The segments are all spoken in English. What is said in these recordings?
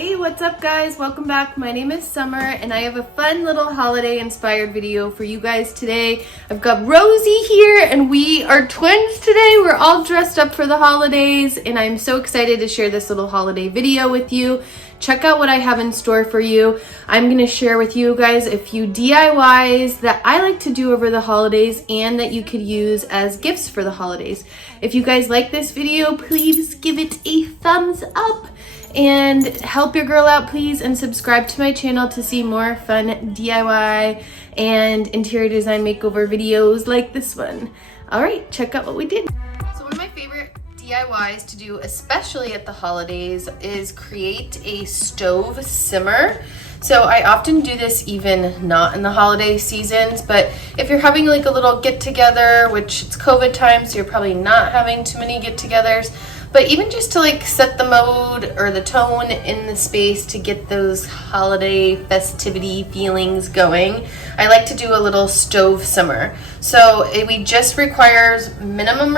Hey, what's up guys? Welcome back. My name is Summer and I have a fun little holiday inspired video for you guys today. I've got Rosie here and we are twins today. We're all dressed up for the holidays and I'm so excited to share this little holiday video with you. Check out what I have in store for you. I'm going to share with you guys a few DIYs that I like to do over the holidays and that you could use as gifts for the holidays. If you guys like this video, please give it a thumbs up. And help your girl out please and subscribe to my channel to see more fun DIY and interior design makeover videos like this one. All right, check out what we did. So one of my favorite DIYs to do, especially at the holidays, is create a stove simmer. So I often do this even not in the holiday seasons, but if you're having like a little get together, which it's COVID time, so you're probably not having too many get-togethers, but even just to like set the mode or the tone in the space to get those holiday festivity feelings going, I like to do a little stove simmer. So we just requires minimum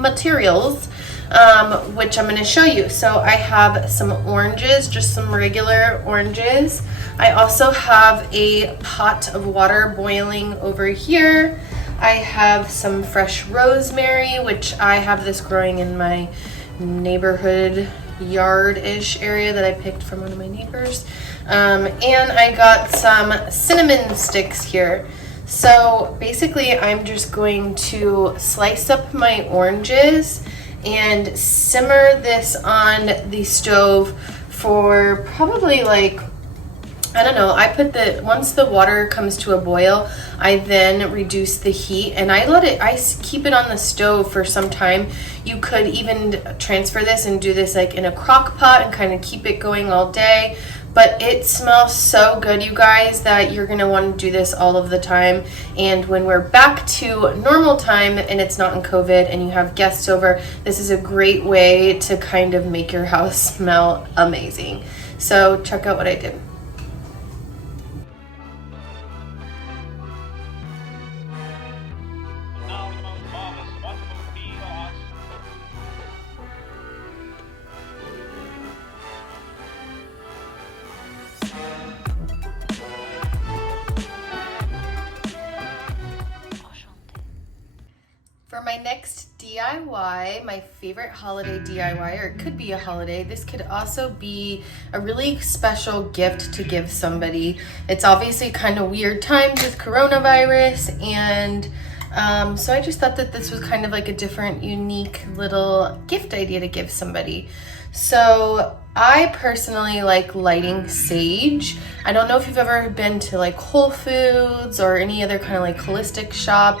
materials, which I'm going to show you. So I have some oranges, just some regular oranges. I also have a pot of water boiling over here. I have some fresh rosemary, which I have this growing in my neighborhood yard-ish area that I picked from one of my neighbors. And I got some cinnamon sticks here. So basically I'm just going to slice up my oranges and simmer this on the stove for probably like, I don't know, once the water comes to a boil, I then reduce the heat and I keep it on the stove for some time. You could even transfer this and do this like in a crock pot and kind of keep it going all day. But it smells so good, you guys, that you're gonna want to do this all of the time. And when we're back to normal time and it's not in COVID and you have guests over, this is a great way to kind of make your house smell amazing. So check out what I did. For my next DIY, my favorite holiday DIY, or it could be a holiday, this could also be a really special gift to give somebody. It's obviously kind of weird times with coronavirus, and so I just thought that this was kind of like a different, unique little gift idea to give somebody. So I personally like lighting sage. I don't know if you've ever been to like Whole Foods or any other kind of like holistic shop.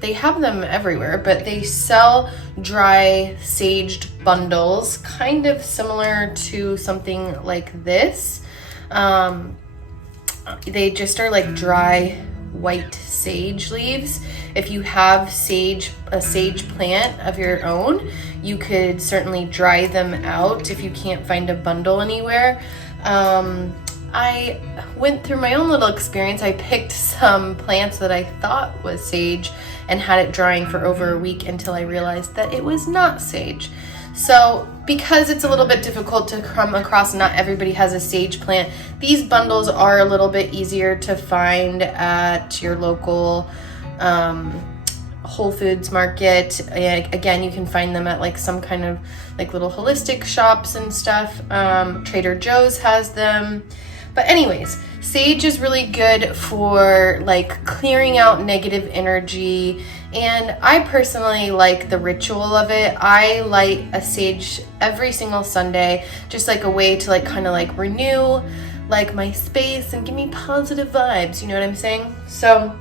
They have them everywhere, but they sell dry saged bundles, kind of similar to something like this. They just are like dry white sage leaves. If you have a sage plant of your own, you could certainly dry them out if you can't find a bundle anywhere. I went through my own little experience. I picked some plants that I thought was sage and had it drying for over a week until I realized that it was not sage. So because it's a little bit difficult to come across, not everybody has a sage plant, these bundles are a little bit easier to find at your local Whole Foods market. Again, you can find them at like some kind of like little holistic shops and stuff. Trader Joe's has them. But anyways, sage is really good for like clearing out negative energy, and I personally like the ritual of it. I light a sage every single Sunday, just like a way to like kind of like renew like my space and give me positive vibes, you know what I'm saying? So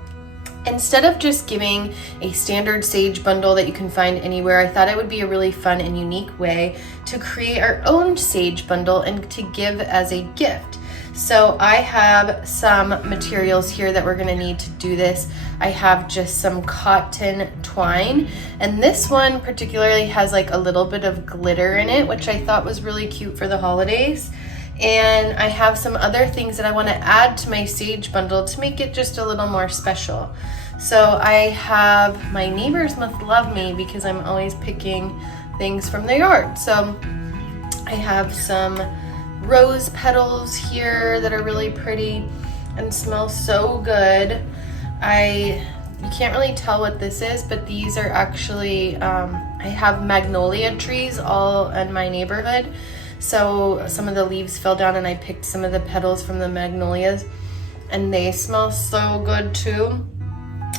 instead of just giving a standard sage bundle that you can find anywhere, I thought it would be a really fun and unique way to create our own sage bundle and to give as a gift. So I have some materials here that we're gonna need to do this. I have just some cotton twine, and this one particularly has like a little bit of glitter in it, which I thought was really cute for the holidays. And I have some other things that I wanna add to my sage bundle to make it just a little more special. So I have, my neighbors must love me because I'm always picking things from their yard. So I have some rose petals here that are really pretty and smell so good. You can't really tell what this is, but these are actually, I have magnolia trees all in my neighborhood. So some of the leaves fell down and I picked some of the petals from the magnolias and they smell so good too.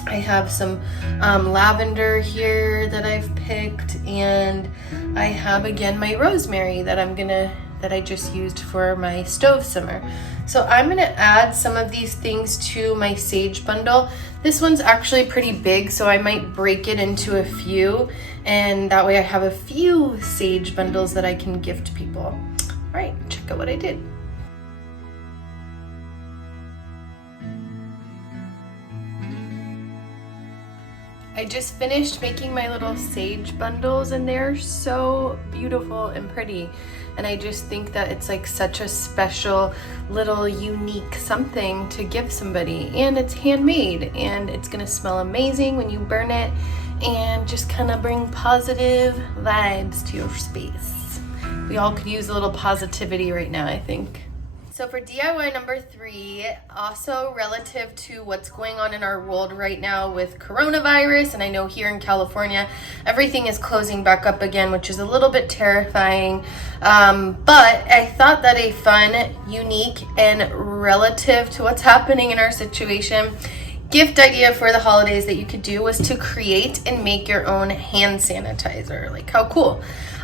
I have some lavender here that I've picked, and I have again my rosemary that I just used for my stove simmer. So I'm gonna add some of these things to my sage bundle. This one's actually pretty big, so I might break it into a few, and that way I have a few sage bundles that I can gift people. All right, check out what I did. I just finished making my little sage bundles and they're so beautiful and pretty. And I just think that it's like such a special little unique something to give somebody. And it's handmade and it's gonna smell amazing when you burn it and just kind of bring positive vibes to your space. We all could use a little positivity right now, I think. So for DIY number 3, also relative to what's going on in our world right now with coronavirus, and I know here in California, everything is closing back up again, which is a little bit terrifying. But I thought that a fun, unique, and relative to what's happening in our situation, gift idea for the holidays that you could do was to create and make your own hand sanitizer. Like, how cool.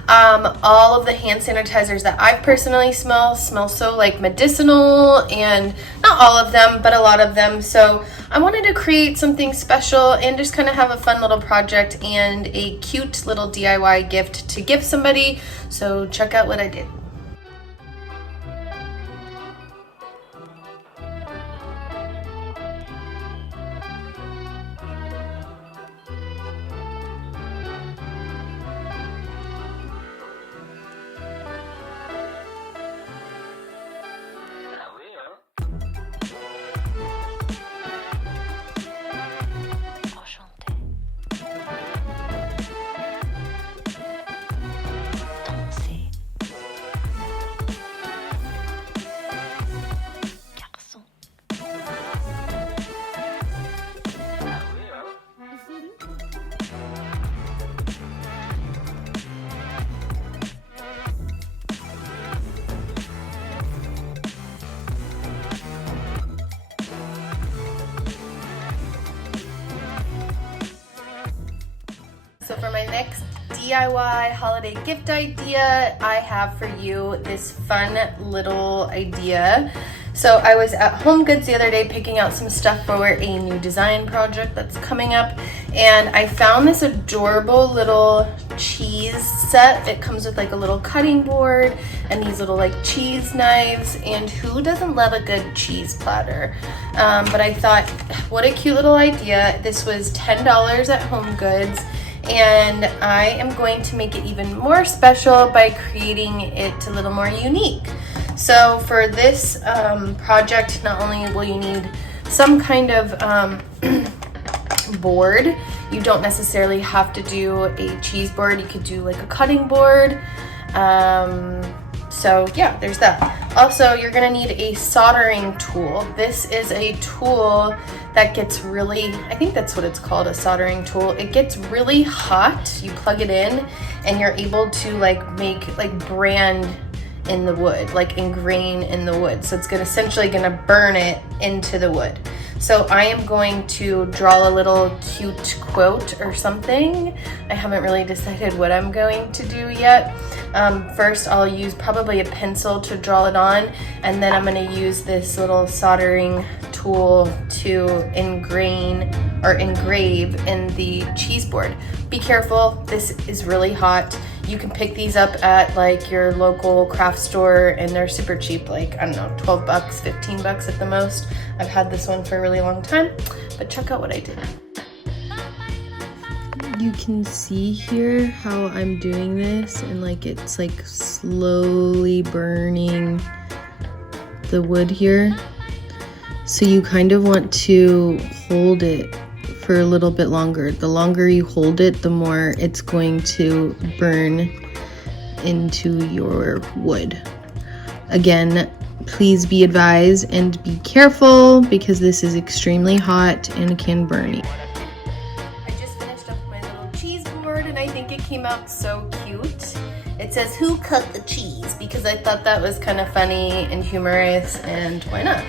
All of the hand sanitizers that I've personally smell so like medicinal, and not all of them, but a lot of them. So I wanted to create something special and just kind of have a fun little project and a cute little DIY gift to give somebody. So check out what I did. So for my next DIY holiday gift idea, I have for you this fun little idea. So I was at Home Goods the other day picking out some stuff for a new design project that's coming up, and I found this adorable little cheese set. It comes with like a little cutting board and these little like cheese knives, and who doesn't love a good cheese platter? But I thought, what a cute little idea. This was $10 at Home Goods. And I am going to make it even more special by creating it a little more unique. So for this project, not only will you need some kind of board, you don't necessarily have to do a cheese board. You could do like a cutting board. So yeah, there's that. Also, you're gonna need a soldering tool. This is a tool that gets really, I think that's what it's called, a soldering tool. It gets really hot, you plug it in, and you're able to like make like brand in the wood, like ingrain in the wood. So it's essentially gonna burn it into the wood. So I am going to draw a little cute quote or something. I haven't really decided what I'm going to do yet. First, I'll use probably a pencil to draw it on, and then I'm gonna use this little soldering tool to engrave in the cheese board. Be careful, this is really hot. You can pick these up at like your local craft store and they're super cheap, like, I don't know, 12 bucks, 15 bucks at the most. I've had this one for a really long time, but check out what I did. You can see here how I'm doing this, and like it's like slowly burning the wood here. So you kind of want to hold it for a little bit longer. The longer you hold it, the more it's going to burn into your wood. Again, please be advised and be careful because this is extremely hot and can burn you. I just finished up my little cheese board and I think it came out so cute. It says, "Who cut the cheese?" because I thought that was kind of funny and humorous, and why not?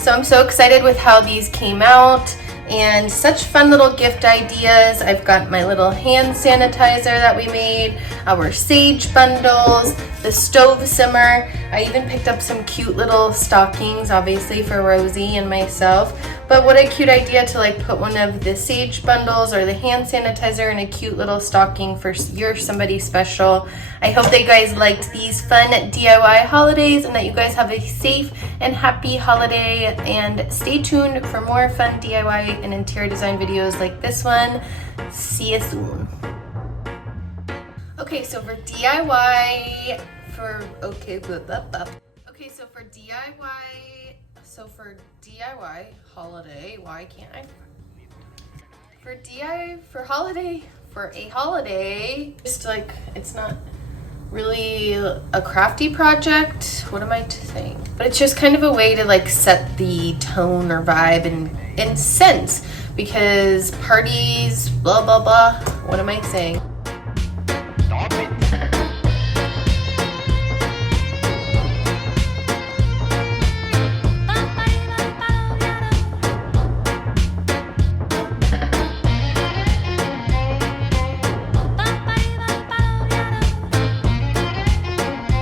So I'm so excited with how these came out and such fun little gift ideas. I've got my little hand sanitizer that we made, our sage bundles, the stove simmer. I even picked up some cute little stockings, obviously for Rosie and myself. But what a cute idea to like put one of the sage bundles or the hand sanitizer in a cute little stocking for your somebody special. I hope that you guys liked these fun DIY holidays and that you guys have a safe and happy holiday, and stay tuned for more fun DIY and interior design videos like this one. See you soon. Okay, so for DIY, holiday, why can't I? For a holiday, just like, it's not really a crafty project. What am I saying? But it's just kind of a way to like set the tone or vibe and sense, because parties, blah, blah, blah. What am I saying?